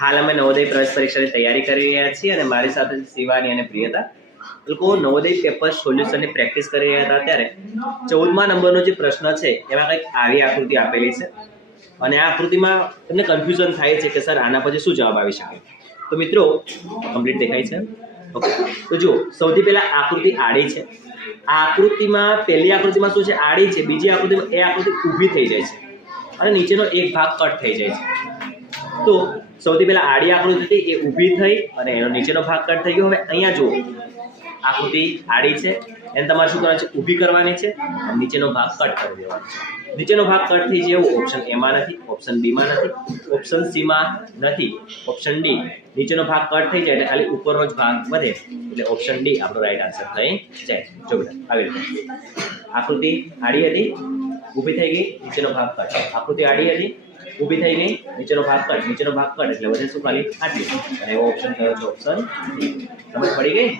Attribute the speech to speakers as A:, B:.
A: હાલ અમે નવોદય પ્રવેશ પરીક્ષાની તૈયારી કરી રહ્યા છીએ અને મારી સાથે શિવાની અને પ્રિયતા લોકો નવોદય પેપર સોલ્યુશનની પ્રેક્ટિસ કરી રહ્યા હતા ત્યારે ચૌદમા નંબરનો જે પ્રશ્ન છે, એમાં કંઈક આવી આકૃતિ આપેલી છે. અને આ આકૃતિમાં તમને કન્ફ્યુઝન થાય છે કે, સર, આના પછી શું જવાબ આવી શકે? તો મિત્રો કમ્પ્લીટ દેખાય છે. ઓકે તો જો સૌથી પહેલા આકૃતિ આડી છે. આ આકૃતિમાં, પહેલી આકૃતિમાં શું છે? આડી છે. બીજી આકૃતિમાં, એ આકૃતિ ઊભી થઈ જાય છે. અને નીચેનો એક ભાગ કટ થઈ જાય છે. તો સૌથી પહેલા આડી આકૃતિ હતી, એ ઊભી થઈ અને એનો નીચેનો ભાગ કટ થઈ ગયો. હવે અહીંયા જુઓ, આકૃતિ આડી છે. એને તમારે શું કરવાનું છે? ઊભી કરવાની છે અને નીચેનો ભાગ કટ કરી દેવાનો છે. નીચેનો ભાગ કટ થઈ જાય એવું ઓપ્શન એમાં નથી ઓપ્શન બીમાં નથી ઓપ્શન સીમાં નથી. ઓપ્શન ડી નીચેનો ભાગ કટ થઈ જાય એટલે ખાલી ઉપરનો જ ભાગ વધે. એટલે ઓપ્શન ડી આપણો રાઈટ આન્સર થઈ જાય. જો બેટા, આવી રીતે. આકૃતિ આડી હતી. ઊભી થઈ ગઈ, નીચેનો ભાગ કટ. આકૃતિ આડી હતી, ઊભી થઈ ગઈ, નીચેનો ભાગ કટ, નીચેનો ભાગ કટ. એટલે વધે શું ખાલી આટલી અને એવો ઓપ્શન થયો છે ઓપ્શન સમજ પડી ગઈ?